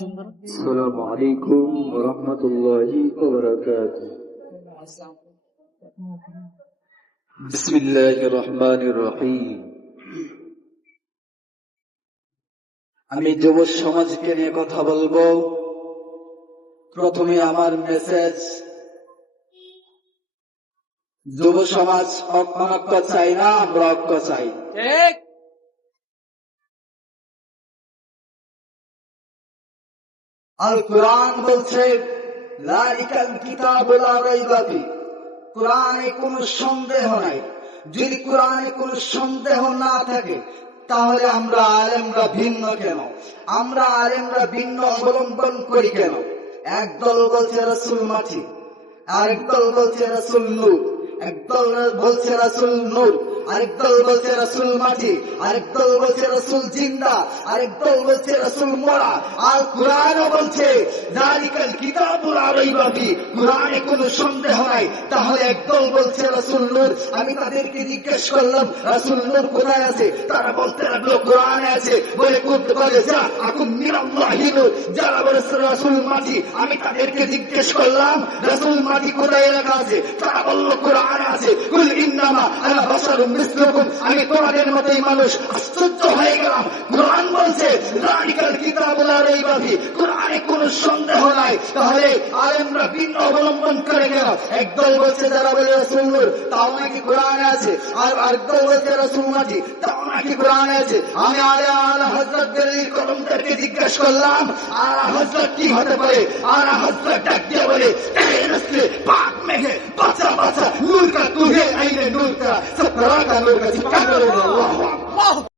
السلام عليكم ورحمة الله وبركاته. بسم الله الرحمن الرحيم. আমি যুব সমাজকে নিয়ে কথা বলবো। প্রথমে আমার মেসেজ, যুব সমাজ ঐক্য চাই না, আমরা ঐক্য চাই। ঠিক। আল কোরআন বলছে লালিকাল কিতাবুল লা রাইবা ফিহি, কোরআনে কোনো সন্দেহ নাই। যদি কোরআনে কোনো সন্দেহ না থাকে তাহলে আমরা আলেমরা ভিন্ন কেন? আমরা আলেমরা ভিন্ন অবলম্বন করি কেন? একদল বলছে রাসূল মাটি, আরেক দল বলছে রাসূল নূর, একদল বলছে রাসূল নূর, আরেক দল বলছে রাসূল মাটি, আরেক দল বলছে রাসূল জিন্দা, আরেক দল বলছে রাসূল মরা। আর কোরআনও বলছে যালিকাল কিতাবু লা রাইবা ফিহি, কোরআনে কোনো সন্দেহ নাই। তাহলে একদল বলছে রাসূল নূর। আমি তাদেরকে জিজ্ঞেস করলাম রাসূল নূর কোথায় আছে? তারা বলতে লাগলো কোরআনে আছে। বলে যা আকুম মিনাল্লাহি নূর, যারা বলেছে রাসূল মাটি। আমি তাদেরকে জিজ্ঞেস করলাম রাসূল মাটি কোথায় লেখা আছে? তারা বলল কোরআনে আছে। কুল ইন্নামা আনা বাশারুম মিসলুকুম, আমি তোমাদের মতোই মানুষ। আশ্চর্য হয়ে গেলাম। কোরআন বলছে যালিকাল কিতাবু লা রাইবা ফিহি, কোরআনে কোনো সন্দেহ নাই। তাহলে আলেমরা ভিন্ন অবলম্বন করে কেন? একদল বলছে যারা বলে রাসূল নূর, তাও নাকি কোরআনে আছে, আর আরেকদল বলছে রাসূল মাটি, তাও নাকি কোরআনে আছে। আমি আলা হযরত বেরেলভীর কলমদারকে জিজ্ঞেস করলাম আলা হযরত কি হতে পারে? আলা হযরত ডাক দিয়ে বলে পাক মেঘে বাঁচা বাঁচা নূর কা তুহে আইনে নূর কা সব तरह का नूर का